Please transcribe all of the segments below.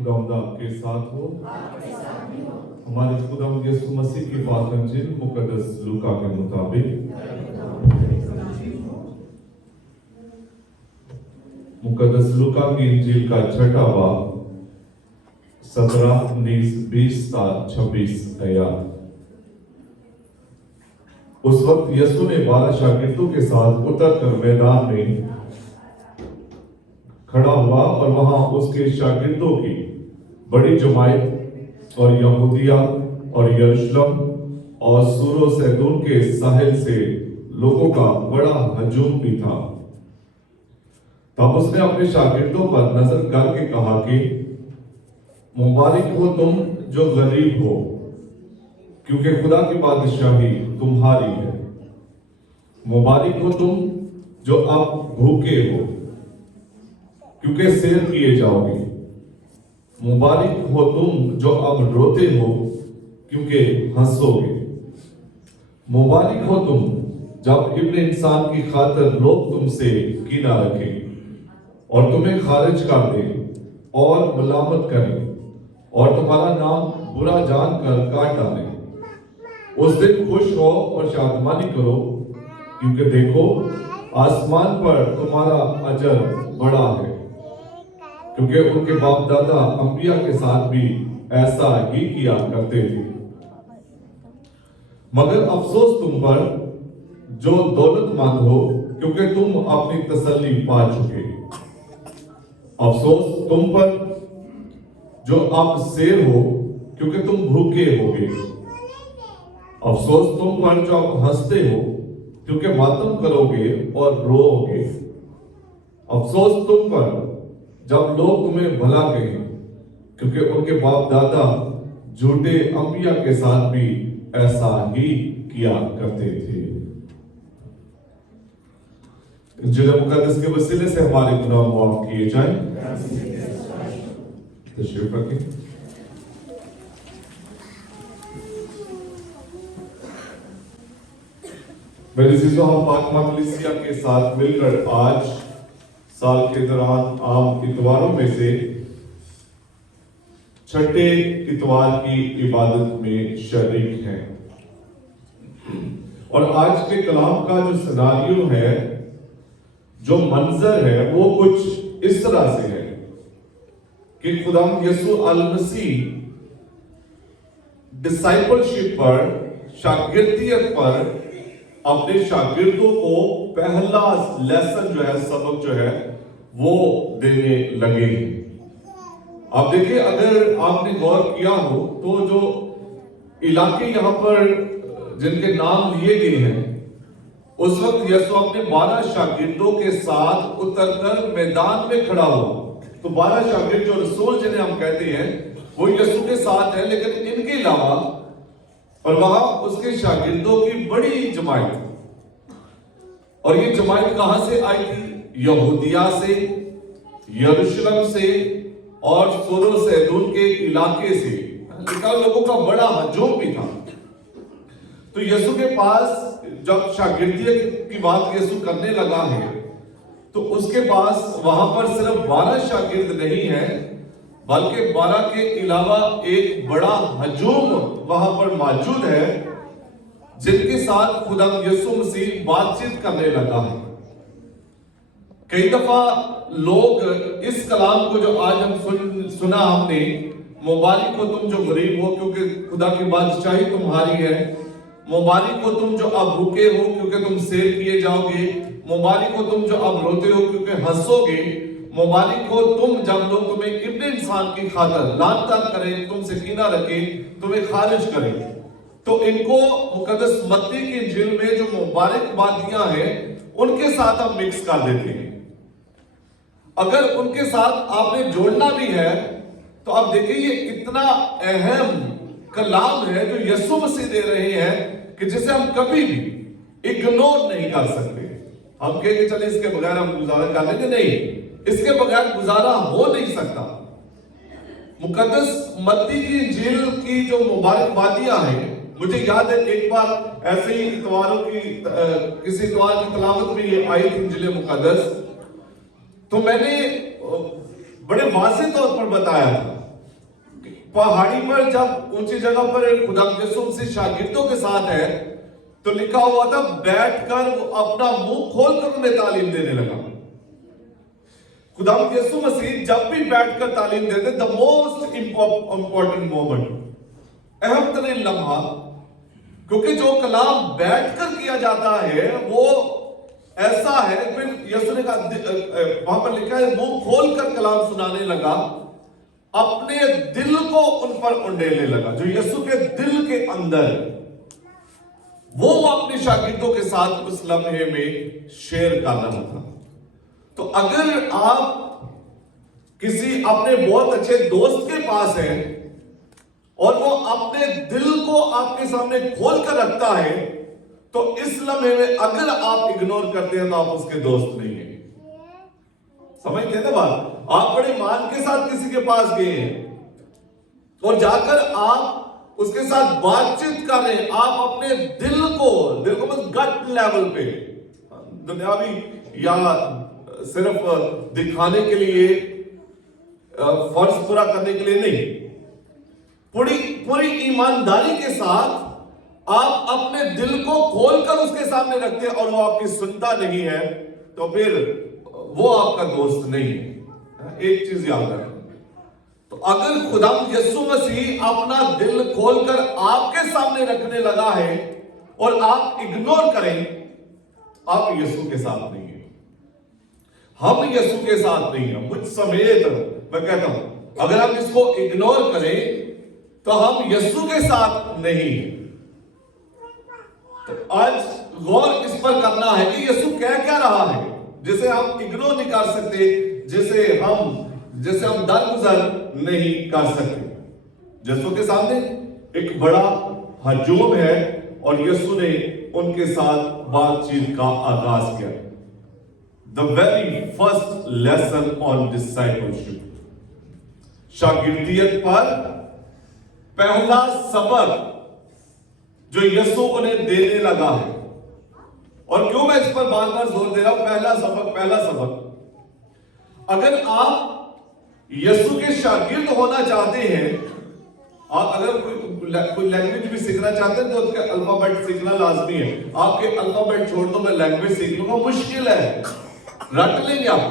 खुदावंद आपके साथ हो। हमारे खुदावंद यीशु मसीह की पाक इंजील मुकद्दस लूका के मुताबिक मुकद्दस लूका की इंजील का छठा बाब 17, 19, 20, 26 आयत। उस वक्त यीशु ने 12 शागिर्दों के साथ उतरकर मैदान में खड़ा हुआ और वहां उसके शागिर्दों की बड़ी जमात और यहूदिया और यरूशलेम और सूर और सैदून के साहिल से लोगों का बड़ा हजूम भी था। तब उसने अपने शागिर्दों पर नजर करके कहा कि मुबारक हो तुम जो गरीब हो, क्योंकि खुदा की बादशाही तुम्हारी है। मुबारक हो तुम जो अब भूखे हो, क्योंकि सैर किए जाओगे। मुबारक हो तुम जो अब रोते हो, क्योंकि हंसोगे। मुबारक हो तुम जब इब्ने इंसान की खातिर लोग तुमसे कीना रखें और तुम्हें खारिज कर दे और मलामत करें और तुम्हारा नाम बुरा जानकर काट डाले। उस दिन खुश हो और शादमानी करो, क्योंकि देखो आसमान पर तुम्हारा अजर बड़ा है, क्योंकि उनके बाप दादा अंबिया के साथ भी ऐसा ही किया करते थे। मगर अफसोस तुम पर जो दौलतमंद हो, क्योंकि तुम अपनी तसल्ली पा चुके। अफसोस तुम पर जो अब शेर हो, क्योंकि तुम भूखे होगे। अफसोस तुम पर जो अब हंसते हो, क्योंकि मातम करोगे और रोओगे। अफसोस तुम पर जब लोग तुम्हें भला कहें, क्योंकि उनके बाप दादा झूठे अंबिया के साथ भी ऐसा ही किया करते थे। इंजील मुकद्दस के वसीले से हमारे गुनाह माफ किए जाएं। तशरीफ रखें। मेरे अजीजों, हम पाक मकलिसिया के साथ मिलकर आज साल के दौरान आम इतवारों में से छठे इतवार की इबादत में शरीक हैं। और आज के कलाम का जो सिनारियो है, जो मंजर है, वो कुछ इस तरह से है कि खुदावंद यीशु अल-मसीह डिसाइपलशिप पर, शागिर्दियत पर अपने शागिर्दों को पहला लेसन जो है, सबक जो है, वो देने लगे हैं। आप देखिए, अगर आपने गौर किया हो तो जो इलाके यहां पर जिनके नाम लिए गए हैं, उस वक्त यीशु अपने 12 शागिर्दों के साथ उतरकर मैदान में खड़ा हुआ। तो 12 शागिर्द जो रसूल जिन्हें हम कहते हैं, वो यीशु के साथ है, लेकिन इनके अलावा और वहां उसके शागिर्दों की बड़ी जमात। और ये जमात कहां से आई थी? यहूदिया से, यरूशलेम से और सूर सैदून के इलाके से। लोगों का बड़ा हजूम भी था। तो यीशु के पास जब शागिर्दियत की बात यीशु करने लगा है, तो उसके पास वहां पर सिर्फ 12 शागिर्द नहीं है, बल्कि 12 के अलावा एक बड़ा हजूम वहां पर मौजूद है, जिनके साथ खुदा यीशु मसीह बातचीत करने लगा है। कई दफा लोग इस कलाम को जो आज हम सुना हमने, मुबारक हो तुम जो गरीब हो, क्योंकि खुदा की बादशाही तुम्हारी है। मुबारक हो तुम जो अब भूखे हो, क्योंकि तुम सैर किए जाओगे। मुबारक हो तुम जो अब रोते हो, क्योंकि हंसोगे। मुबारक हो तुम जब लोग तुम्हें इब्ने इंसान की खातिर लानतान करें, तुमसे कीना रखें, तुम्हें खारिज करें। तो इनको मुकद्दस मत्ती की इंजील में जो मुबारकबादियां हैं, उनके साथ हम मिक्स कर देते हैं। अगर उनके साथ आपने जोड़ना भी है, तो आप देखिए ये इतना अहम कलाम है जो यीशु मसीह दे रहे हैं, कि जिसे हम कभी भी इग्नोर नहीं कर सकते। हम कहेंगे चले इसके बगैर हम गुजारा कर लेंगे, नहीं, इसके बगैर गुजारा हो नहीं सकता। मुकद्दस मत्ती की इंजील की जो मुबारकबादियां हैं, मुझे याद है एक बार ऐसे ही इतवारों की किसी इतवार की तलावत में ये आई थी इंजील मुकद्दस। तो मैंने बड़े वाज़ेह तौर पर बताया था पहाड़ी पर जब ऊंची जगह पर खुदा यीशु मसीह शागिर्दों के साथ है, तो लिखा हुआ था बैठकर वो अपना मुंह खोलकर उन्हें तालीम देने लगा। खुदा यीशु मसीह जब भी बैठकर तालीम देते, द मोस्ट इंपॉर्टेंट मोमेंट, अहम तरीन लम्हा, क्योंकि जो कलाम बैठकर किया जाता है वो ऐसा है। फिर यीशु ने कहा, वहां पर लिखा है, मुंह खोलकर कलाम सुनाने लगा, अपने दिल को उन पर उंडेलने लगा। जो यीशु के दिल के अंदर, वो अपने शागिर्दों के साथ उस लम्हे में शेयर कर रहा था। तो अगर आप किसी अपने बहुत अच्छे दोस्त के पास हैं और वो अपने दिल को आपके सामने खोल कर रखता है, तो इस लम्हे में अगर आप इग्नोर करते हैं तो आप उसके दोस्त नहीं हैं। समझते हैं ना बात? आप बड़े मान के साथ किसी के पास गए हैं और जाकर आप उसके साथ बातचीत कर रहे हैं, आप अपने दिल को बस गट लेवल पे, दुनियावी या सिर्फ दिखाने के लिए, फर्ज पूरा करने के लिए नहीं, पूरी ईमानदारी के साथ आप अपने दिल को खोलकर उसके सामने रखते हैं और वो आपकी सुनता नहीं है, तो फिर वो आपका दोस्त नहीं है। एक चीज याद रखें, तो अगर खुदा यीशु मसीह अपना दिल खोलकर आपके सामने रखने लगा है और आप इग्नोर करें, आप यीशु के साथ नहीं है। हम यीशु के साथ नहीं है। मुझ समेत मैं कहता हूं, अगर हम इसको इग्नोर करें तो हम यीशु के साथ नहीं है। तो आज गौर इस पर करना है कि यीशु कह क्या रहा है, जिसे हम इग्नोर नहीं कर सकते, जिसे हम दरगुजर नहीं कर सकते। यीशु के सामने एक बड़ा हजूम है और यीशु ने उनके साथ बातचीत का आगाज किया। The very first lesson on discipleship, शागिर्दियत पर पहला सबक जो यीशु उन्हें देने लगा है। और क्यों मैं इस पर बार बार जोर दे रहा हूं, पहला सबक, अगर आप यीशु के शागिर्द होना चाहते हैं, आप अगर कोई लैंग्वेज भी सीखना चाहते हैं तो उसके अल्फाबेट सीखना लाजमी है। आपके अल्फाबेट छोड़ दो, मैं लैंग्वेज सीख लूंगा, मुश्किल है, रट लेंगे आप।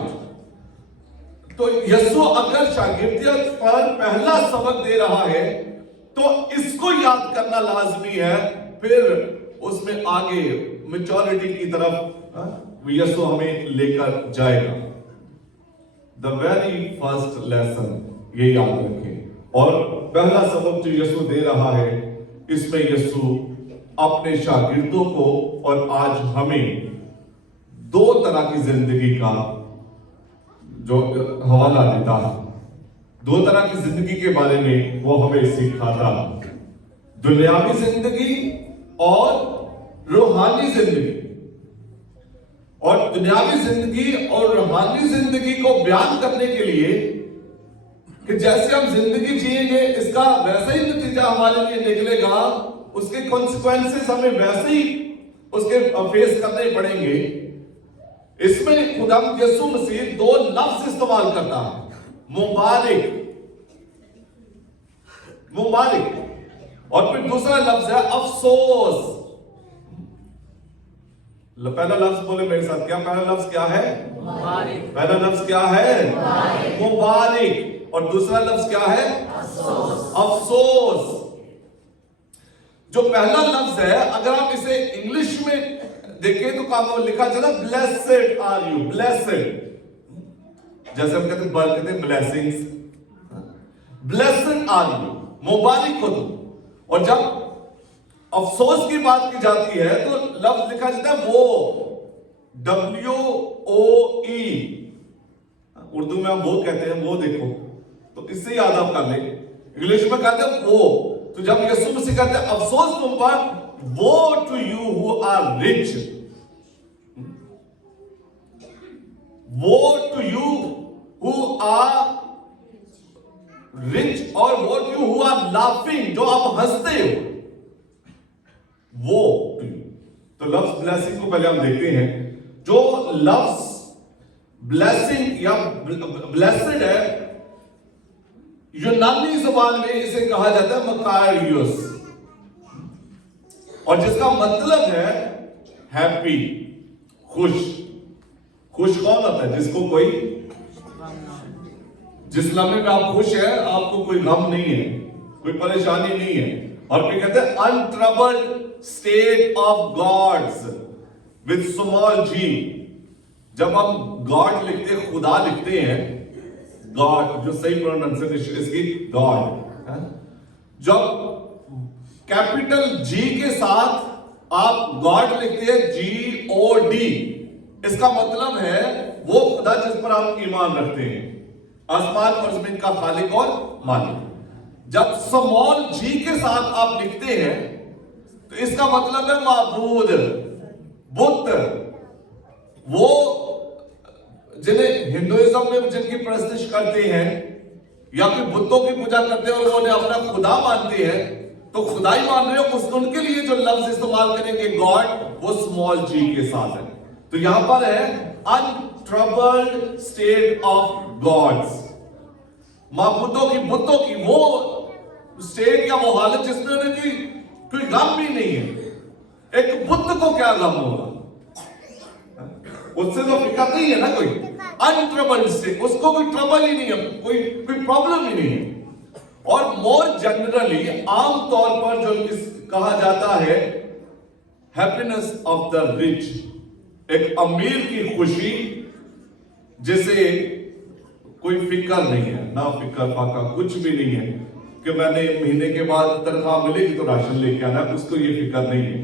तो यीशु अगर शागिर्दियत पर पहला सबक दे रहा है तो इसको याद करना लाजमी है, फिर उसमें आगे मैच्योरिटी की तरफ यीशु हमें लेकर जाएगा। द वेरी फर्स्ट लेसन, ये याद रखें। और पहला सबक जो यीशु दे रहा है, इसमें यीशु अपने शागिर्दों को और आज हमें दो तरह की जिंदगी का जो हवाला देता है। दो तरह की जिंदगी के बारे में वो हमें सिखाता, दुनियावी जिंदगी और रूहानी जिंदगी। और दुनियावी जिंदगी और रूहानी जिंदगी को बयान करने के लिए कि जैसे हम जिंदगी जिएंगे इसका वैसा ही नतीजा हमारे लिए निकलेगा, उसके कॉन्सिक्वेंसेस हमें वैसे ही उसके फेस करने पड़ेंगे। इसमें खुदा यीशु मसीह दो लफ्ज इस्तेमाल करता है, मुबारक, और फिर दूसरा लफ्ज है अफसोस। पहला लफ्ज बोले मेरे साथ, क्या पहला लफ्ज क्या है? पहला लफ्ज क्या है? मुबारक। और दूसरा लफ्ज क्या है? अफसोस। जो पहला लफ्ज है, अगर आप इसे इंग्लिश में देखें तो काम लिखा चला ब्लेसेड आर यू, ब्लेसेड, जैसे हम कहते हैं कहते हैं ब्लेसिंग्स, ब्लेसेड आर यू, मुबारक हो तुम। और जब अफसोस की बात की जाती है तो लफ्ज लिखा जाता है वो, WOE। उर्दू में हम वो कहते हैं, वो देखो, तो इससे याद आप कर लें। इंग्लिश में कहते हैं वो, तो जब यीशु मसीह कहते हैं अफसोस तुम पर, woe to you who are rich, woe to you who are rich, और woe to you who are laughing, जो आप हंसते हो, वो टू यू। तो लफ्ज ब्लेसिंग को पहले हम देखते हैं। जो लफ्ज ब्लेसिंग या ब्लेसेड है, यूनानी जुबान में इसे कहा जाता है मकारियोस, और जिसका मतलब है हैप्पी, खुश। खुश कौन होता है? जिसको कोई, जिस लम्हे में आप खुश है, आपको कोई गम नहीं है, कोई परेशानी नहीं है। और फिर कहते हैं untroubled state of gods with small g. जब हम गॉड लिखते हैं, खुदा लिखते हैं, गॉड जो सही प्रोनाउंसिएशन इसकी गॉड, जब कैपिटल जी के साथ आप गॉड लिखते हैं, GOD, इसका मतलब है वो खुदा जिस पर आप ईमान रखते हैं, आसमान और जमीन का खालिक और मालिक। जब स्मॉल जी के साथ आप लिखते हैं तो इसका मतलब है माबूद, बुत। वो जिन्हें हिंदुइज्म में जिनकी परस्तिश करते हैं या फिर बुतों की पूजा करते हैं और उन्होंने अपना खुदा मानते हैं, तो खुदाई मान रहे हो, उनके लिए जो लफ्ज इस्तेमाल करेंगे गॉड, वो स्मॉल जी के साथ है। तो यहां पर है अनट्रबल्ड स्टेट ऑफ गॉड्स, माबूदों की, बुतों की वो स्टेट या वो हालत जिसमें उनकी कोई गम भी नहीं है। एक बुत को क्या गम होगा? उससे तो फिक्र नहीं है ना कोई। अनट्रबल्ड स्टेट, उसको कोई ट्रबल ही नहीं है, कोई प्रॉब्लम ही नहीं है। और मोर जनरली, आमतौर पर जो कहा जाता है हैप्पीनेस ऑफ द रिच, एक अमीर की खुशी जिसे कोई फिक्र नहीं है, ना फिक्र फाका कुछ भी नहीं है कि मैंने महीने के बाद तनख्वाह मिलेगी तो राशन लेके आना, उसको ये फिक्र नहीं है,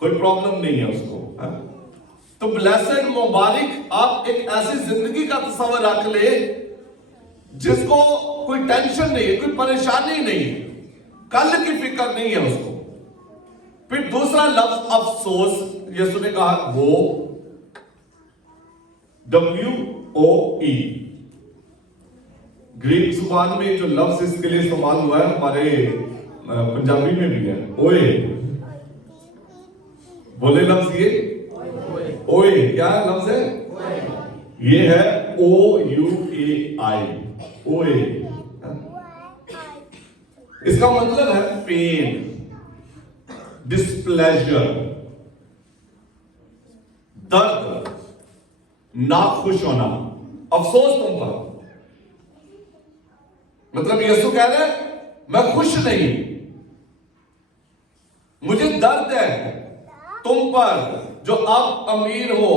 कोई प्रॉब्लम नहीं है उसको, है? तो ब्लेसेड, मुबारक, आप एक ऐसी जिंदगी का तस्वर रख ले जिसको कोई टेंशन नहीं है, कोई परेशानी नहीं है, कल की फिक्र नहीं है उसको। फिर दूसरा लफ्ज अफसोस, यीशु ने कहा वो, WOE, ग्रीक जुबान में जो लफ्ज इसके लिए इस्तेमाल हुआ है, हमारे पंजाबी में भी है, ओए। बोले लफ्ज ये ओए, क्या लफ्ज है? ये है OUAI, ओए। इसका मतलब है पेन, डिस्प्लेजर, दर्द, नाखुश होना, अफसोस तुम पर। मतलब यीशु कह रहे मैं खुश नहीं, मुझे दर्द है तुम पर जो अब अमीर हो,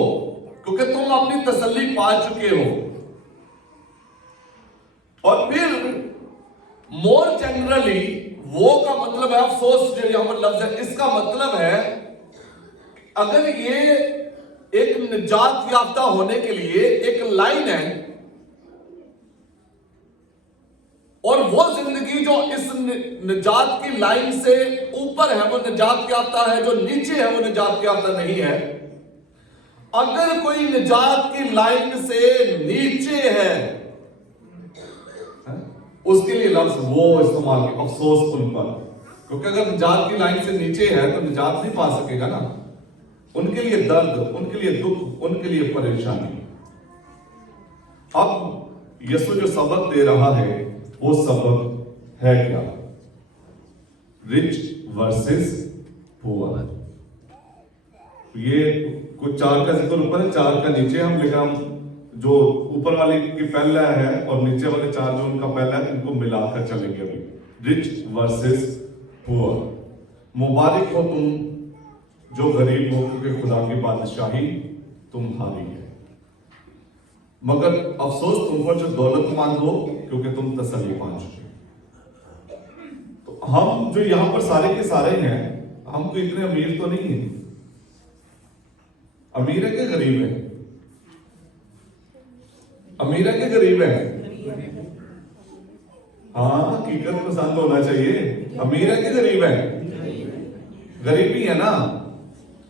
क्योंकि तुम अपनी तसल्ली पा चुके हो। और फिर मोर जनरली, वो का मतलब है अफसोस, जो यहां पर लफ्ज है, इसका मतलब है अगर ये एक निजात याफ्ता होने के लिए एक लाइन है, और वो जिंदगी जो इस निजात की लाइन से ऊपर है वो निजात याफ्ता है, जो नीचे है वो निजात याफ्ता नहीं है। अगर कोई निजात की लाइन से नीचे है, उसके लिए लफ्ज वो इस्तेमाल किया, अफसोस उन पर, क्योंकि अगर निजात की लाइन से नीचे है तो निजात नहीं पा सकेगा ना। उनके लिए दर्द, उनके लिए दुख, उनके लिए परेशानी। अब यीशु जो सबक दे रहा है वो सबक है क्या? Rich versus poor. ये कुछ चार का जिक्र ऊपर है, चार का नीचे हम लिखा, हम जो ऊपर वाले की पहला है और नीचे वाले चार जो उनका पहला है, इनको मिलाकर चलेंगे अभी। Rich versus poor. मुबारक हो तुम जो गरीब हो, क्योंकि खुदा की बादशाही तुम्हारी है। मगर अफसोस तुम पर जो दौलतमंद हो, क्योंकि तुम तसल्ली पा चुके। तो हम जो यहां पर सारे के सारे हैं, हम तो इतने अमीर तो नहीं है। अमीर है कि गरीब है? अमीर है कि गरीब है? हाँ, हकीकत पसंद होना चाहिए। अमीर है कि गरीब है? गरीबी है ना।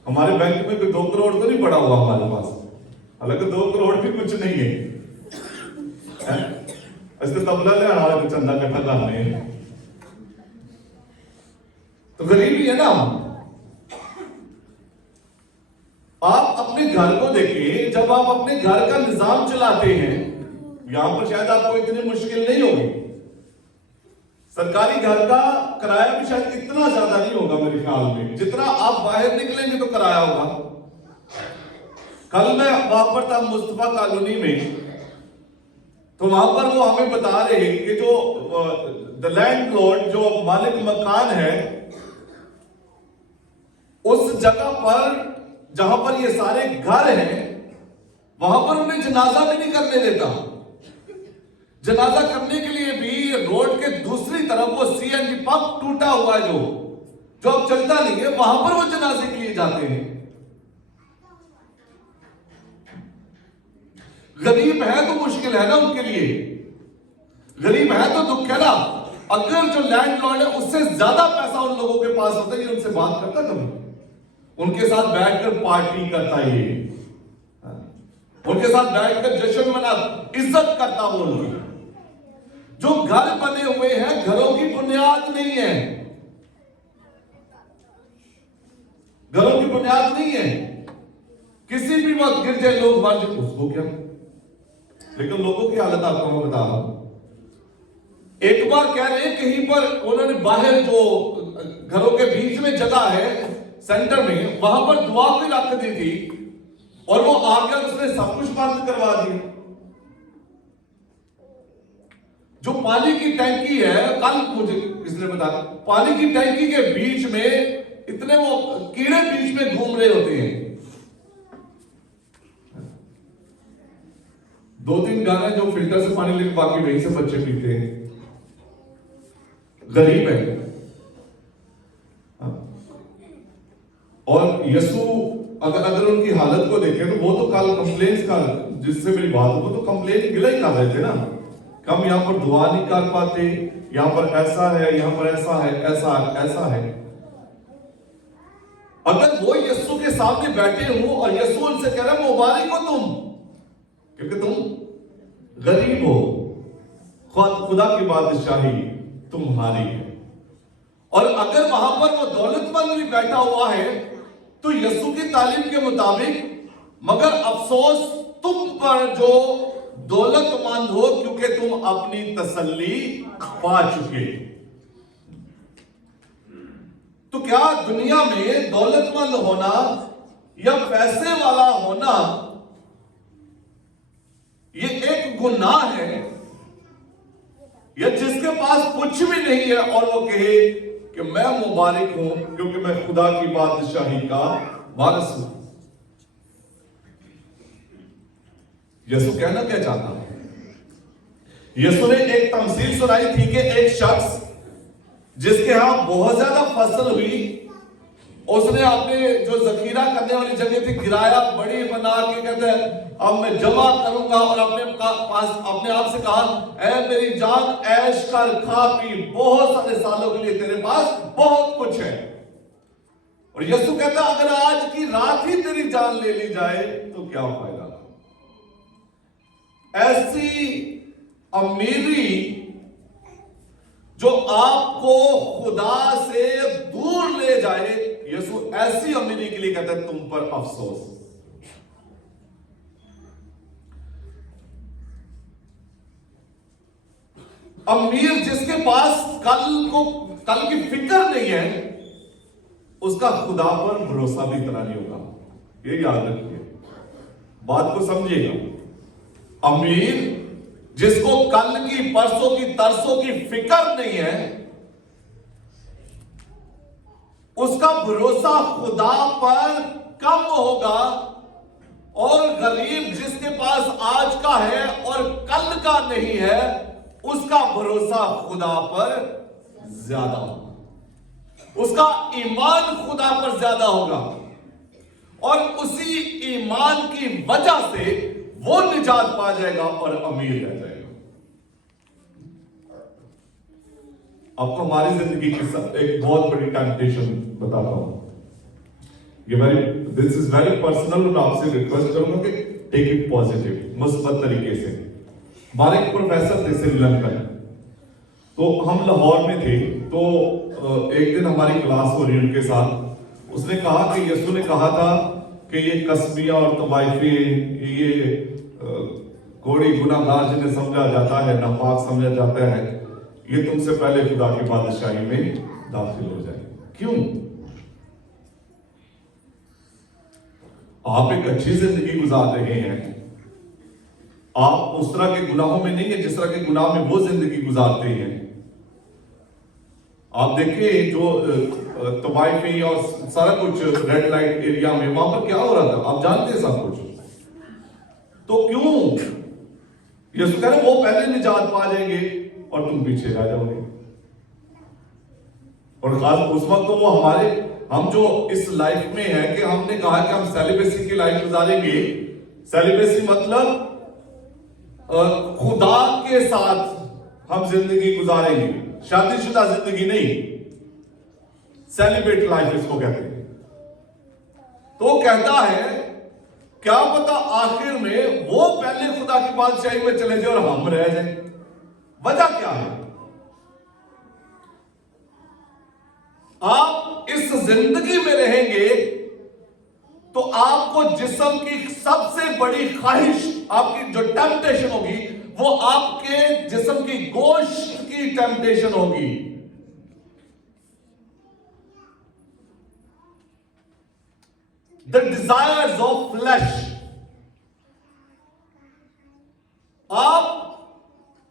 हमारे बैंक में कोई 2 करोड़ तो नहीं पड़ा हुआ हमारे पास, हालांकि 2 करोड़ भी कुछ नहीं है। ऐसे तबला ले आना है, चंदा इकट्ठा करने हैं, तो गरीबी है ना। आप अपने घर को देखिए, जब आप अपने घर का निजाम चलाते हैं, यहां पर शायद आपको इतनी मुश्किल नहीं होगी, सरकारी घर का किराया भी शायद इतना ज्यादा नहीं होगा मेरे ख्याल में, जितना आप बाहर निकलेंगे तो किराया होगा। कल मैं वहां पर था मुस्तफा कॉलोनी में, तो वहां पर वो हमें बता रहे कि जो द लैंडलॉर्ड, जो मालिक मकान है, उस जगह पर जहां पर ये सारे घर हैं, वहां पर उन्हें जनाजा भी नहीं करने देता। जनाजा करने के लिए भी रोड के दूसरी तरफ वो सीएनजी पंप टूटा हुआ है, जो अब चलता नहीं है, वहां पर वो जनाजे के लिए जाते हैं। गरीब है तो मुश्किल है ना उनके लिए, गरीब है तो दुख है ना। अगर जो लैंडलॉर्ड है उससे ज्यादा पैसा उन लोगों के पास होता है, ये उनसे बात करता कभी, उनके साथ बैठकर पार्टी करता, ये उनके साथ बैठकर जश्न मना, इज्जत करता। वो लोग जो घर बने हुए हैं, घरों की बुनियाद नहीं है, घरों की बुनियाद नहीं है, किसी भी वक्त गिर जाए लोग मर जाए, उसको क्या। लेकिन लोगों की हालत आपको मैं बता रहा हूं। एक बार कह रहे हैं कहीं पर उन्होंने बाहर जो घरों के बीच में जगह है सेंटर में, वहां पर दुआ भी रख दी थी, और वो आ गया, उसने सब कुछ बंद करवा दिया। जो पानी की टैंकी है, कल मुझे किसने बताया, पानी की टैंकी के बीच में इतने वो कीड़े बीच में घूम रहे होते हैं। 2-3 गाने जो फिल्टर से पानी लेके, बाकी वहीं से बच्चे पीते हैं। गरीब है। और यसु अगर उनकी हालत को देखें तो वो तो कल कंप्लेंट्स का, जिससे मेरी बात हो, वो तो कंप्लेंट गिला ही कर रहे थे ना, हम यहां पर दुआ नहीं कर पाते, यहां पर ऐसा है, यहां पर ऐसा है, ऐसा है। अगर वो यीशु के सामने बैठे हो और यीशु उनसे कह रहा है मुबारक हो तुम, क्योंकि तुम गरीब हो, खुदा की बादशाही तुम्हारी है। और अगर वहां पर वो दौलतमंद भी बैठा हुआ है तो यीशु की तालीम के मुताबिक, मगर अफसोस तुम पर जो दौलतमंद हो, क्योंकि तुम अपनी तसल्ली पा चुके। तो क्या दुनिया में दौलतमंद होना या पैसे वाला होना ये एक गुनाह है, या जिसके पास कुछ भी नहीं है और वो कहे कि मैं मुबारक हूं क्योंकि मैं खुदा की बादशाही का वारिस हूं? यीशु कहना क्या चाहता है? यीशु ने एक तमसील सुनाई थी कि एक शख्स जिसके यहां बहुत ज्यादा फसल हुई, उसने अपने जो जखीरा करने वाली जगह थी गिराया, बड़ी बना के कहते हैं अब मैं जमा करूंगा, और अपने पास अपने आप से कहा, ऐ मेरी जान ऐश कर, खा पी, बहुत सारे सालों के लिए तेरे पास बहुत कुछ है। और यीशु कहता अगर आज की रात ही तेरी जान ले ली जाए तो क्या फायदा? ऐसी अमीरी जो आपको खुदा से दूर ले जाए, यीशु ऐसी अमीरी के लिए कहता है तुम पर अफसोस। अमीर जिसके पास कल की फिक्र नहीं है, उसका खुदा पर भरोसा भी इतना नहीं होगा। ये याद रखिए, बात को समझिएगा। अमीर जिसको कल की, परसों की, तरसों की फिक्र नहीं है, उसका भरोसा खुदा पर कम होगा। और गरीब जिसके पास आज का है और कल का नहीं है, उसका भरोसा खुदा पर ज्यादा होगा, उसका ईमान खुदा पर ज्यादा होगा, और उसी ईमान की वजह से वो निजात पा जाएगा और अमीर रह जाएगा। आपको हमारी जिंदगी की एक बहुत बड़ी टेंप्टेशन बताता हूं, दिस इज वेरी पर्सनल, और आपसे रिक्वेस्ट करूंगा कि टेक इट पॉजिटिव, मुस्बत तरीके से। हमारे एक प्रोफेसर थे श्रीलंकन, तो हम लाहौर में थे, तो एक दिन हमारी क्लास हो रही उनके साथ, उसने कहा कि यीशु ने कहा था कि ये कस्बियां और तवाइफे, ये कोड़ी गुनाहगार जिन्हें समझा जाता है, नापाक समझा जाता है, ये तुमसे पहले खुदा की बादशाही में दाखिल हो जाए। क्यों? आप एक अच्छी जिंदगी गुजार रहे हैं, आप उस तरह के गुनाहों में नहीं है जिस तरह के गुनाह में वो जिंदगी गुजारते हैं। आप देखिए जो तवाइफ में और सारा कुछ रेड लाइट एरिया में वहां पर क्या हो रहा था, आप जानते हैं सब कुछ। तो क्यों यीशु कह रहे वो पहले निजात पा जाएंगे और तुम पीछे रह जाओगे। और खास उस वक्त तो वो हम जो इस लाइफ में है कि हमने कहा कि हम सेलिब्रेसी की लाइफ गुजारेंगे। सेलिब्रेसी मतलब खुदा के साथ हम जिंदगी गुजारेंगे, शादीशुदा जिंदगी नहीं। सेलिब्रेट लाइफ इसको कहते हैं। तो कहता है क्या पता आखिर में वो पहले खुदा की बादशाही में चले जाए और हम रह जाए। वजह क्या है? आप इस जिंदगी में रहेंगे तो आपको जिस्म की सबसे बड़ी ख्वाहिश, आपकी जो टेम्पटेशन होगी वो आपके जिस्म की गोश्त की टेम्पटेशन होगी। The desires of flash. आप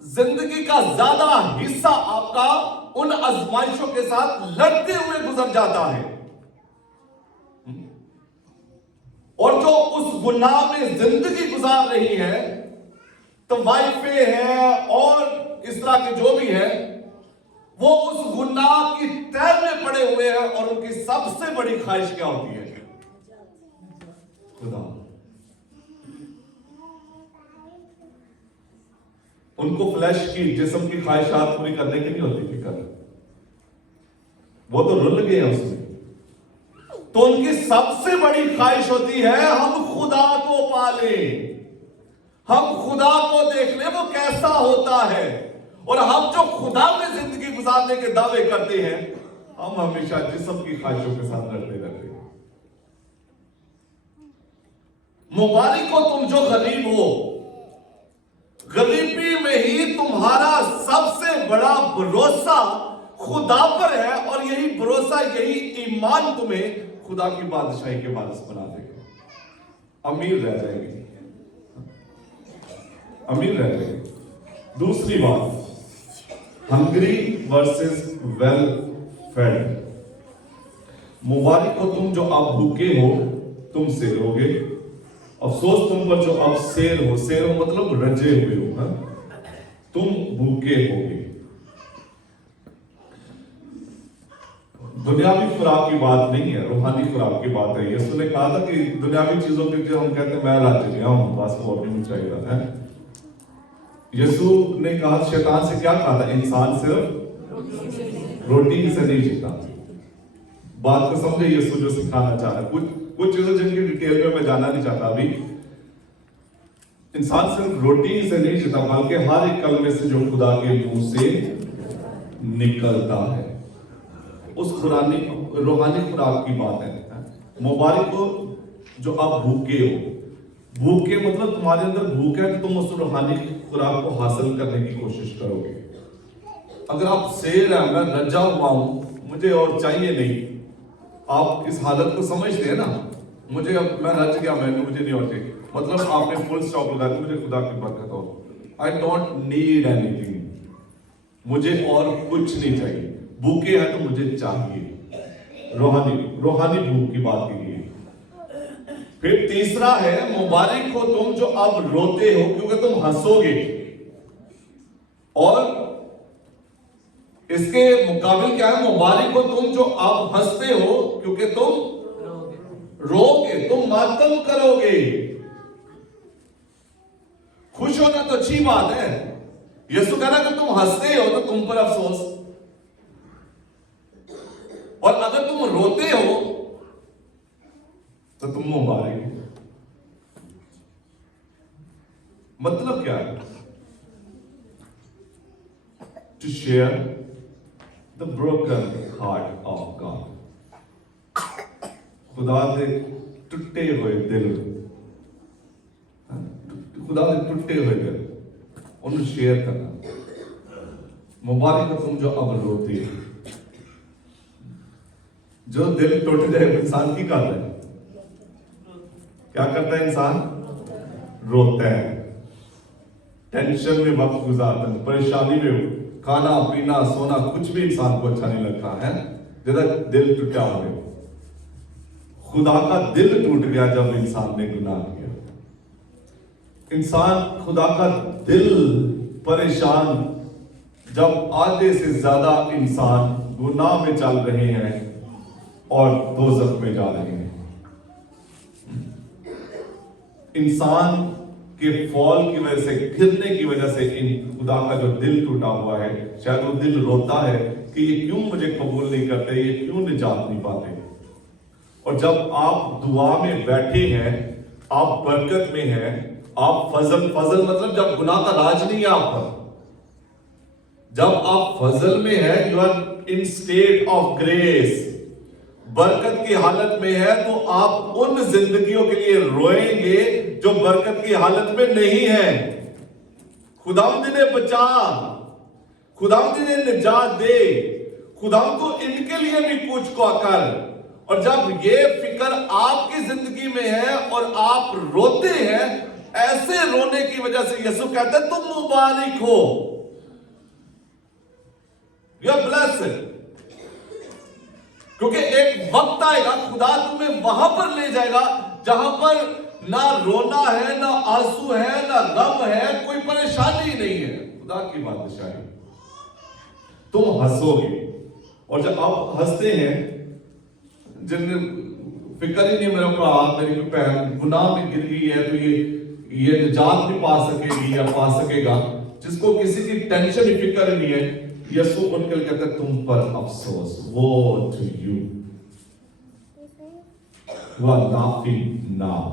जिंदगी का ज्यादा हिस्सा आपका उन आजमाइशों के साथ लड़ते हुए गुजर जाता है, और जो उस गुनाह में जिंदगी गुजार रही है, तो वाइफे है और इस तरह के जो भी है, वो उस गुनाह की तह में पड़े हुए हैं और उनकी सबसे बड़ी ख्वाहिश क्या होती है? खुदा। उनको फ्लैश की, जिस्म की ख्वाहिशात पूरी करने की नहीं होती फिक्र, वो तो रुल गए हैं उसमें। तो उनकी सबसे बड़ी ख्वाहिश होती है हम खुदा को पाले, हम खुदा को देख ले वो कैसा होता है। और हम जो खुदा में जिंदगी गुजारने के दावे करते हैं, हम हमेशा जिस्म की ख्वाहिशों के साथ लड़ते रहते हैं। मुबारक हो तुम जो गरीब हो, गरीबी में ही तुम्हारा सबसे बड़ा भरोसा खुदा पर है, और यही भरोसा, यही ईमान तुम्हें खुदा की बादशाही के वारिस बना देगा। अमीर रह जाएंगे, अमीर रह जाएंगे। दूसरी बात, हंग्री वर्सेस वेल फेड। मुबारक हो तुम जो अब भूखे हो, तुम सेरोगे। अफसोस तुम पर जो अब शेर हो, शेर हो मतलब रजे हुए हो, तुम भूखे होगे। दुनियावी खुराक की बात नहीं है, रूहानी खुराक की बात है। यीशु ने कहा था कि दुनियावी चीजों के जो हम कहते हैं मैं राज्य लिया हूं, बस वो भी नहीं चाहिए है। यीशु ने कहा, शैतान से क्या कहा था? इंसान सिर्फ रोटी से नहीं जीता। बात को समझे यीशु जो सिखाना चाह रहा है। कुछ चीजें जिनकी डिटेल में मैं जाना नहीं चाहता अभी। इंसान सिर्फ रोटी से नहीं जीता, बल्कि हर एक कलमे से जो खुदा के मुंह से निकलता है, उस रूहानी खुराक की बात है। मुबारक हो जो आप भूखे हो। भूखे मतलब तुम्हारे अंदर भूख है, तो तुम उस रूहानी खुराक को हासिल करने की कोशिश करोगे। अगर आप शेर है, मैं रजा हुआ हूं, मुझे और चाहिए नहीं, आप इस हालत को समझते हैं ना, मुझे अब मैं रज गया, मुझे नहीं और चाहिए, मतलब आपने फुल स्टॉप लगा दिया, मुझे खुदा की बरकत हो, आई डोंट नीड एनीथिंग, मुझे और कुछ नहीं चाहिए। भूखे हैं तो मुझे चाहिए। रूहानी भूख की बात की गई। फिर तीसरा है, मुबारक हो तुम जो अब रोते हो, क्योंकि तुम हंसोगे। और इसके मुकाबिल क्या है? मुबारक हो तुम जो अब हंसते हो, क्योंकि तुम रोगे, तुम मातम करोगे। खुश होना तो अच्छी बात है। यीशु कह रहा कि तुम हंसते हो तो तुम पर अफसोस, और अगर तुम रोते हो तो तुम मुबारक हो। मतलब क्या है? To share the broken heart of God. खुदा दे टुटे हुए दिल, खुदा दे टुटे हुए दिल, उन्हें शेयर करना। मुबारक हो तुम जो अब रोते हो। जो दिल टूट जाए इंसान की करता है, क्या करता है इंसान? रोता है, टेंशन में वक्त गुजारता है, परेशानी में, खाना पीना सोना कुछ भी इंसान को अच्छा नहीं लगता है जब दिल टूटा हो। खुदा का दिल टूट गया जब इंसान ने गुनाह किया। इंसान खुदा का दिल परेशान जब आधे से ज्यादा इंसान गुनाह में चल रहे हैं और दोज़ख में जा रहे हैं। इंसान के फॉल की वजह से, गिरने की वजह से इन खुदा का जो दिल टूटा हुआ है, शायद वो दिल रोता है कि ये क्यों मुझे कबूल नहीं करते, ये क्यों निजात नहीं पाते। और जब आप दुआ में बैठे हैं, आप बरकत में हैं, आप फजल मतलब जब गुनाह का राज नहीं है आप पर, जब आप फजल में है, you are in state of grace, बरकत की हालत में है, तो आप उन जिंदगियों के लिए रोएंगे जो बरकत की हालत में नहीं है। खुदावंद ने बचा, खुदावंद ने निजात दे, खुदावंद को इनके लिए भी कुछ को कर। और जब ये फिक्र आपकी जिंदगी में है और आप रोते हैं, ऐसे रोने की वजह से यीशु कहता है तुम मुबारक हो, यू आर ब्लेस्ड। क्योंकि एक वक्त आएगा खुदा तुम्हें वहां पर ले जाएगा जहां पर ना रोना है, ना आंसू है, ना गम है, कोई परेशानी नहीं है। खुदा की बादशाही, तुम हंसोगे। और जब आप हंसते हैं, जिन फिक्र ही नहीं मेरे ऊपर, मेरी बहन गुनाह में गिर गई है तो ये निजात नहीं पा सकेगी या पा सकेगा, जिसको किसी की टेंशन ही फिक्र नहीं है, यीशु उनके लिए कहता है तुम पर अफसोस, woe to you you are laughing now,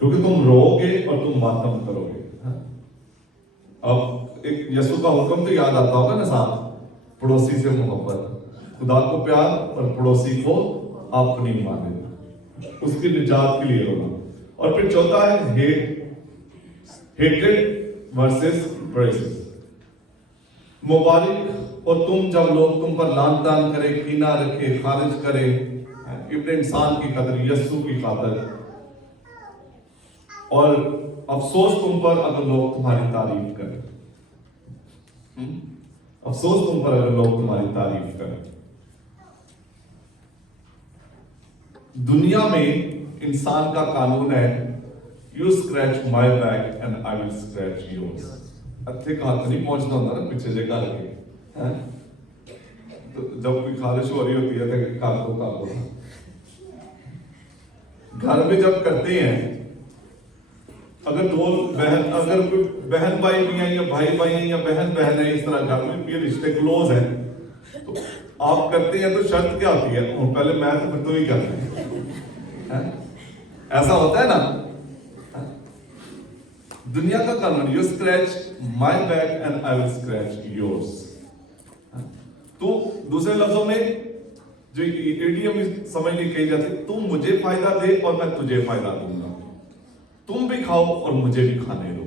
क्योंकि तुम रोओगे और तुम मातम करोगे। अब एक यीशु का हुक्म तो याद आता होगा ना साहब, पड़ोसी से मोहब्बत, खुदा को प्यार और पड़ोसी को अपनी माने, उसकी निजात के लिए रोना। और फिर चौथा है हेट्रेड वर्सेस प्रेजेस। मुबारक और तुम जब लोग तुम पर लान तान करे, कीना रखे, खारिज करे, इब्ने इंसान की खातिर, यीशु की खातिर। और अफसोस तुम पर अगर लोग तुम्हारी तारीफ करें, अफसोस तुम पर अगर लोग तुम्हारी तारीफ करें। दुनिया में इंसान का कानून है, you scratch my back and I will scratch yours. अच्छे का हाथ नहीं पहुंचता होता ना पीछे से घर के, तो जब कोई खारिश हो रही होती है तो काको घर में जब करते हैं, अगर दो बहन, अगर कोई बहन भाई भी है या भाई भाई है या बहन बहन है, इस तरह घर में ये रिश्ते क्लोज हैं, तो आप करते हैं तो शर्त क्या होती है, पहले मैं तो फिर तो ही करते हैं, ऐसा होता है ना। दुनिया का कानून, you scratch my back and I will scratch yours. तो दूसरे लफ्जों में जो इडियम समझ नहीं कही जाती, तुम मुझे फायदा दे और मैं तुझे फायदा दूंगा, तुम भी खाओ और मुझे भी खाने दो।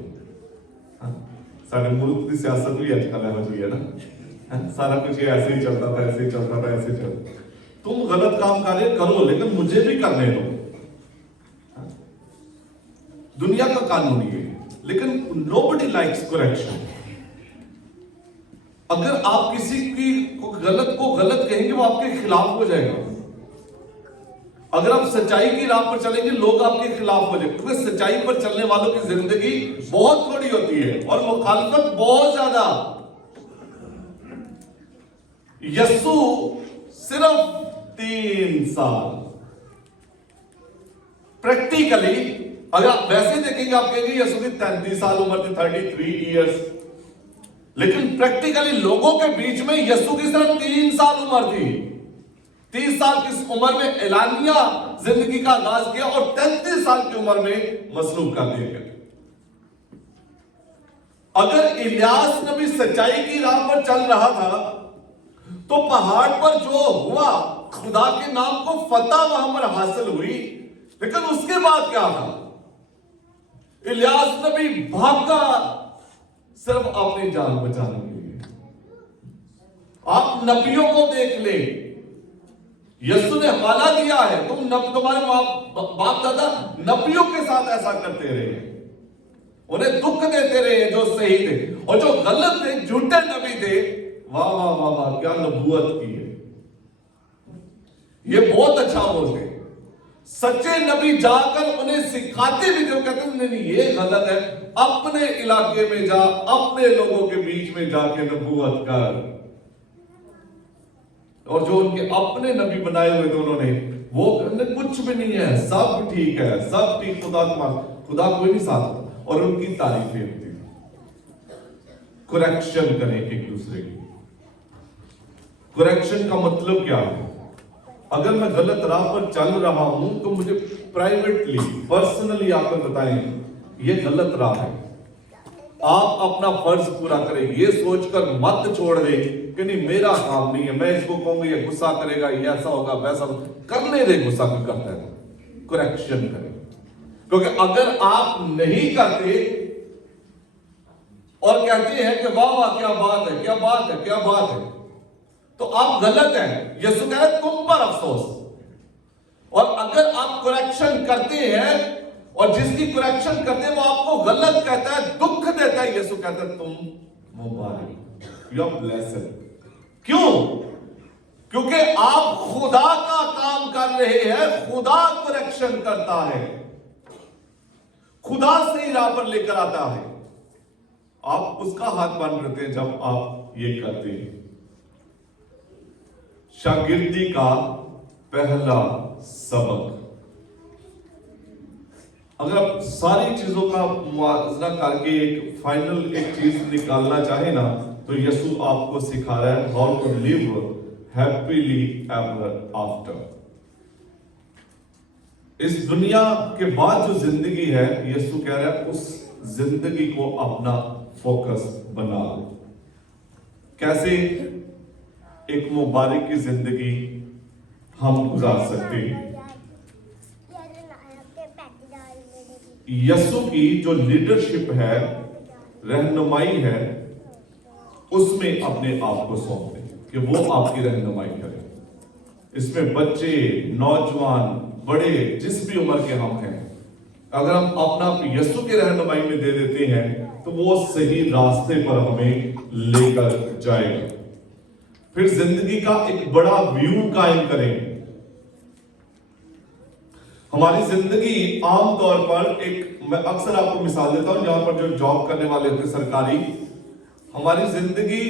सारे मुल्क की सियासत भी आजकल है ना, सारा कुछ ऐसे ही चलता था, ऐसे ही चलता था, ऐसे चलता। तुम गलत काम कार्य करो लेकिन मुझे भी करने दो। दुनिया का कानून ये, लेकिन नोबडी लाइक्स करेक्शन। अगर आप किसी की गलत को गलत कहेंगे, वो आपके खिलाफ हो जाएगा। अगर आप सच्चाई की राह पर चलेंगे, लोग आपके खिलाफ हो जाएंगे, क्योंकि सच्चाई पर चलने वालों की जिंदगी बहुत थोड़ी होती है और मुखालफत बहुत ज्यादा। यीशु सिर्फ 3 साल, प्रैक्टिकली अगर आप वैसे देखेंगे आप कहेंगे यीशु की 33 साल उम्र थी, 33 इयर्स, लेकिन प्रैक्टिकली लोगों के बीच में यीशु की सिर्फ 3 साल उम्र थी। 30 साल की उम्र में एलानिया जिंदगी का आगाज किया और 33 साल की उम्र में मसलूब कर दिया गया। अगर इलियास नबी सच्चाई की राह पर चल रहा था तो पहाड़ पर जो हुआ, खुदा के नाम को फतह वहां पर हासिल हुई, लेकिन उसके बाद क्या था? इलियास नबी भागा सिर्फ अपनी जान बचाने के लिए। आप नबियों को देख ले, यीशु ने वादा दिया है, तुम्हारे बाप दादा नबियों के साथ ऐसा करते रहे, उन्हें दुख देते रहे जो सही थे, और जो गलत थे, झूठे नबी थे, वाह वाह वाह वाह, क्या नबूवत की है। ये बहुत अच्छा बोलते। सच्चे नबी जाकर उन्हें सिखाते भी थे, कहते नहीं नहीं ये गलत है, अपने इलाके में जा, अपने लोगों के बीच में जाके नबूवत कर। और जो उनके अपने नबी बनाए हुए थे उन्होंने, वो कुछ भी नहीं है, सब ठीक है, सब ठीक, खुदा कोई नहीं साथ, और उनकी तारीफें होती थी। करेक्शन करें एक दूसरे की। करेक्शन का मतलब क्या है? अगर मैं गलत राह पर चल रहा हूं तो मुझे प्राइवेटली, पर्सनली आकर बताएं ये गलत राह है। आप अपना फर्ज पूरा करें, ये सोचकर मत छोड़ दे कि नहीं मेरा काम नहीं है, मैं इसको कहूंगा ये गुस्सा करेगा, ये ऐसा होगा वैसा, करने दे, गुस्सा क्यों करता है। करेक्शन करें, क्योंकि अगर आप नहीं करते और कहते हैं कि वाह वाह क्या बात है, क्या बात है, क्या बात है, तो आप गलत हैं। यीशु कह रहे तुम पर अफसोस। और अगर आप करेक्शन करते हैं और जिसकी करेक्शन करते हैं वो आपको गलत कहता है, दुख देता है, यीशु कहता है तुम मुबारक, यू आर ब्लेस्ड। क्यों? क्योंकि आप खुदा का काम कर रहे हैं, खुदा करेक्शन करता है, खुदा सही राह पर लेकर आता है। आप उसका हाथ बांध लेते हैं जब आप ये करते हैं। शागिर्दी का पहला सबक, अगर आप सारी चीजों का मुआवजा करके एक फाइनल एक चीज निकालना चाहे ना, तो यीशु आपको सिखा रहा है how to live happily ever after. इस दुनिया के बाद जो जिंदगी है, यीशु कह रहा है उस जिंदगी को अपना फोकस बना लो। कैसे एक मुबारक की जिंदगी हम गुजार सकते हैं। यीशु की जो लीडरशिप है, रहनुमाई है, उसमें अपने आप को सौंप दें कि वो आपकी रहनुमाई करे। इसमें बच्चे, नौजवान, बड़े, जिस भी उम्र के हम हैं, अगर हम अपना यीशु के रहनुमाई में दे देते हैं तो वो सही रास्ते पर हमें लेकर जाएगा। फिर जिंदगी का एक बड़ा व्यू कायम करें। हमारी जिंदगी आमतौर पर एक, मैं अक्सर आपको मिसाल देता हूं, जहां पर जो जॉब करने वाले होते हैं सरकारी, हमारी जिंदगी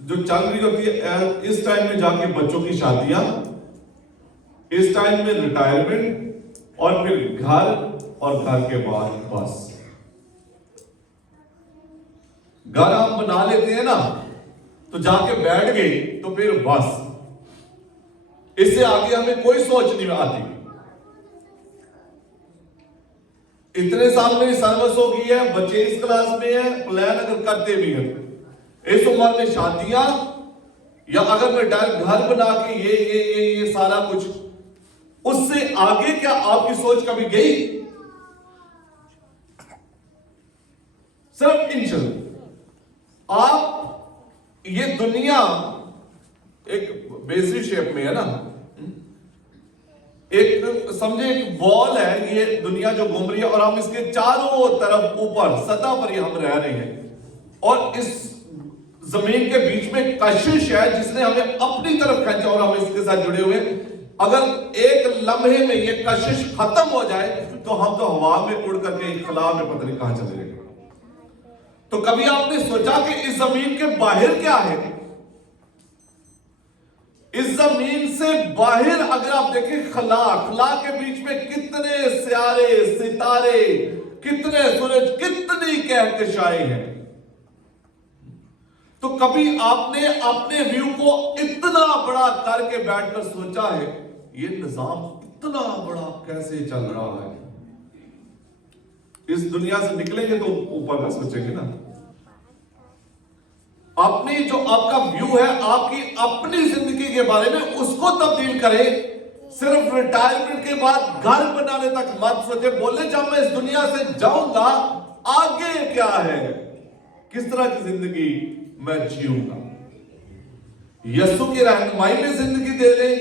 जो चल रही होती है, इस टाइम में जाके बच्चों की शादियां, इस टाइम में रिटायरमेंट, और फिर घर, और घर के बाद बस। घर हम बना लेते हैं ना, तो जाके बैठ गए तो फिर बस, इससे आगे हमें कोई सोच नहीं आती। इतने साल मेरी सर्विस हो गई है, बच्चे इस क्लास में है, प्लान अगर करते भी हैं, इस उम्र में शादियां, या अगर मैं डायरेक्ट घर बना के ये सारा कुछ, उससे आगे क्या आपकी सोच कभी गई? सिर्फ इंशन। आप ये दुनिया एक बेसिक शेप में है ना, एक समझे एक बॉल है, ये दुनिया जो घूम रही है, और हम इसके चारों तरफ ऊपर सतह पर ही हम रह रहे हैं, और इस जमीन के बीच में कशिश है जिसने हमें अपनी तरफ खींचा और हम इसके साथ जुड़े हुए। अगर एक लम्हे में ये कशिश खत्म हो जाए तो हम तो हवा में उड़ करके खला में पता नहीं कहां चले गए। तो कभी आपने सोचा कि इस जमीन के बाहर क्या है? इस जमीन से बाहर अगर आप देखें, खला के बीच में कितने सियारे, सितारे, कितने सूरज, कितनी कहकशाएं हैं। तो कभी आपने अपने व्यू को इतना बड़ा करके बैठकर सोचा है ये निजाम इतना बड़ा कैसे चल रहा है? इस दुनिया से निकलेंगे तो ऊपर का सोचेंगे ना। अपनी जो आपका व्यू है, आपकी अपनी जिंदगी के बारे में, उसको तब्दील करें। सिर्फ रिटायरमेंट के बाद घर बनाने तक मत सोचे। बोले जब मैं इस दुनिया से जाऊंगा आगे क्या है, किस तरह की जिंदगी मैं जीऊंगा। यीशु की रहनुमाई में जिंदगी दे ले,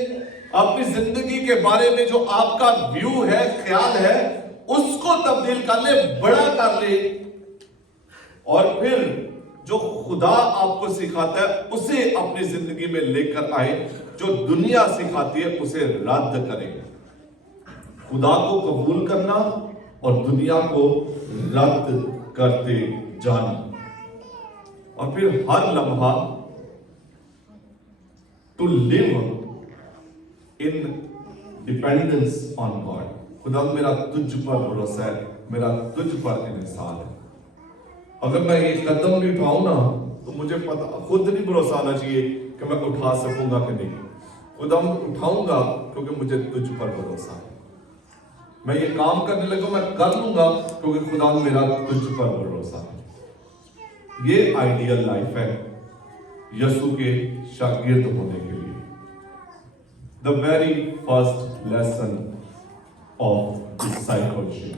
अपनी जिंदगी के बारे में जो आपका व्यू है, ख्याल है, उसको तब्दील कर ले, बड़ा कर ले, और फिर जो खुदा आपको सिखाता है उसे अपनी जिंदगी में लेकर आए। जो दुनिया सिखाती है उसे रद्द करें। खुदा को कबूल करना और दुनिया को रद्द करते जाना, और फिर हर लम्हा to live in dependence on God. खुदा मेरा तुझ पर भरोसा है, मेरा तुझ पर इंसार है। अगर मैं ये कदम भी उठाऊं ना तो मुझे पता, खुद नहीं भरोसा आना चाहिए कि मैं उठा सकूंगा कि नहीं। कदम उठाऊंगा क्योंकि मुझे तुझ पर भरोसा है। मैं ये काम करने लगा, मैं कर लूंगा क्योंकि खुदा मेरा तुझ पर भरोसा है। ये आइडियल लाइफ है यीशु के शागिर्द होने के लिए। The very first lesson of discipleship.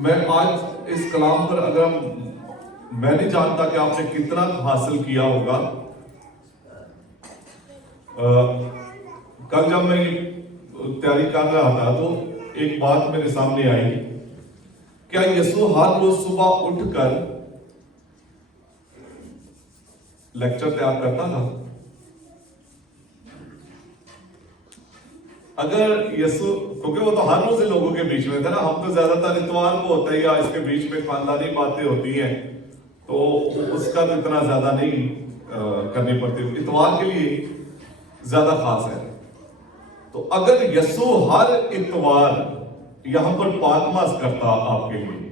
मैं आज इस कलाम पर अगर मैं नहीं जानता कि आपने कितना हासिल किया होगा। कल जब मैं तैयारी कर रहा था तो एक बात मेरे सामने आई, क्या यीशु हर रोज सुबह उठकर लेक्चर तैयार करता था? अगर यीशु, क्योंकि वो तो हर रोज लोगों के बीच में था ना, हम तो ज्यादातर इतवार को होता है या इसके बीच में खानदानी बातें होती हैं तो उसका तो इतना ज्यादा नहीं करनी पड़ती, इतवार के लिए ज्यादा खास है। तो अगर यीशु हर इतवार यहां पर पाकमास करता आपके लिए,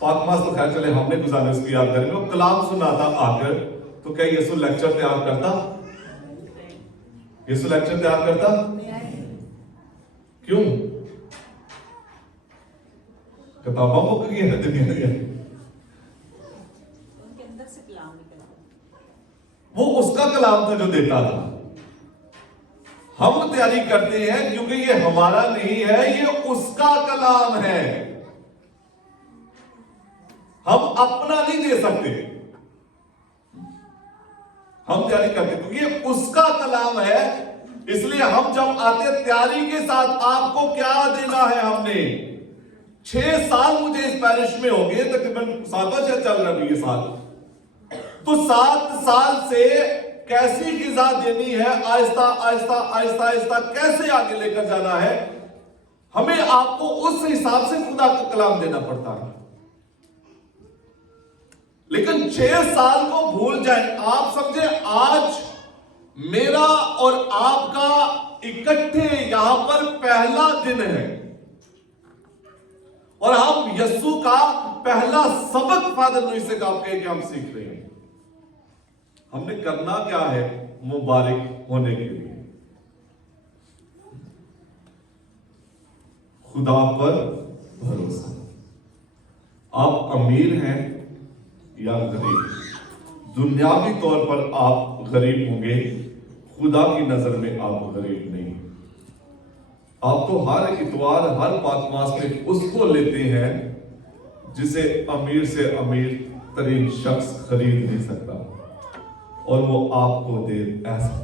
पाकमास तो खैर चले हमने गुजारे उसकी याद करेंगे, वो कलाम सुनाता आकर, तो क्या यीशु लेक्चर तैयार करता? यीशु लेक्चर तैयार करता? क्यों? किताबों को क्यों है दुनिया वो उसका कलाम था जो देता था। हम तैयारी करते हैं क्योंकि ये हमारा नहीं है, ये उसका कलाम है। हम अपना नहीं दे सकते, हम तैयारी करते क्योंकि ये उसका कलाम है। इसलिए हम जब आते तैयारी के साथ, आपको क्या देना है हमने। 6 साल मुझे इस पैरिश में हो गए, तकरीबन 7वां चल रहा है ये साल, तो 7 साल से कैसी ग़िज़ा देनी है, आहिस्ता आहिस्ता आहिस्ता आहिस्ता कैसे आगे लेकर जाना है, हमें आपको उस हिसाब से खुदा का कलाम देना पड़ता है। लेकिन 6 साल को भूल जाए। आप समझे आज मेरा और आपका इकट्ठे यहां पर पहला दिन है और हम यीशु का पहला सबक फादर लुइस से हम सीख रहे हैं। हमने करना क्या है मुबारक होने के लिए? खुदा पर भरोसा। आप अमीर हैं या गरीब, दुनियावी तौर पर आप गरीब होंगे, खुदा की नजर में आप गरीब नहीं। आप तो हर इतवार हर पाकमास में उसको लेते हैं जिसे अमीर से अमीर तरीन शख्स खरीद नहीं सकता, और वो आपको दे ऐसा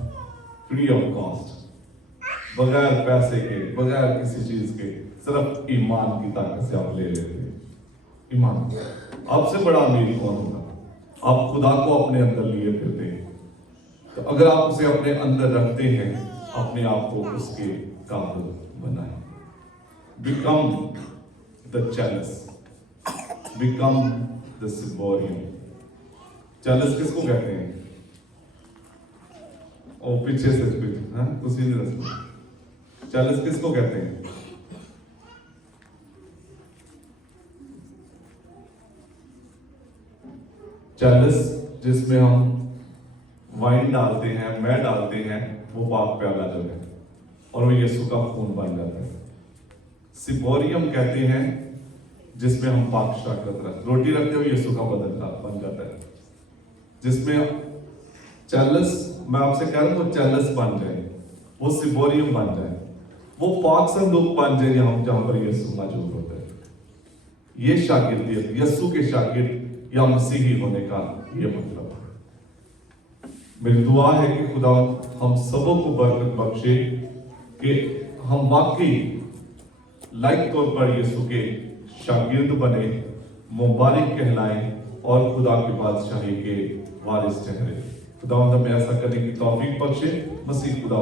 फ्री ऑफ कॉस्ट, बगैर पैसे के, बगैर किसी चीज के, सिर्फ ईमान की ताकत से आप ले लेते हैं। ईमान, आपसे बड़ा अमीर कौन होगा? आप खुदा को अपने अंदर लिए फिरते हैं, तो अगर आप उसे अपने अंदर रखते हैं, अपने आप को उसके काबिल बनाएं। Become the chalice, become the ciborium. Chalice किसको कहते हैं? और पीछे से कुछ नहीं रखते। चैलस किसको कहते हैं? चैलस जिसमें हम वाइन डालते हैं, मैं डालते हैं, वो पाक प्याला जो है, और वो यीशु का खून बन जाता है। सिम्बोरियम कहते हैं जिसमें हम पाक शाकत रोटी रखते हुए यीशु का बदन बन जाता है। जिसमें चैलस, मैं आपसे कह रहा हूं, वो चैलस बन जाए, वो सिम्बोरियम बन जाए, वो पाक संदूक बन जाए जहां पर यीशु मौजूद होता है। ये शागिर्दियत, यीशु के शागिर्द या मसीही होने का ये मतलब है। मेरी दुआ है कि खुदा हम सबों को बरकत बख्शे कि हम वाकई लाइक तौर पर यीशु के शागिर्द बने, मुबारक कहलाएं और खुदा की बादशाही के वारिस ठहरे। खुदा हमें ऐसा करने की तौफीक बख्शे। मसीह खुदा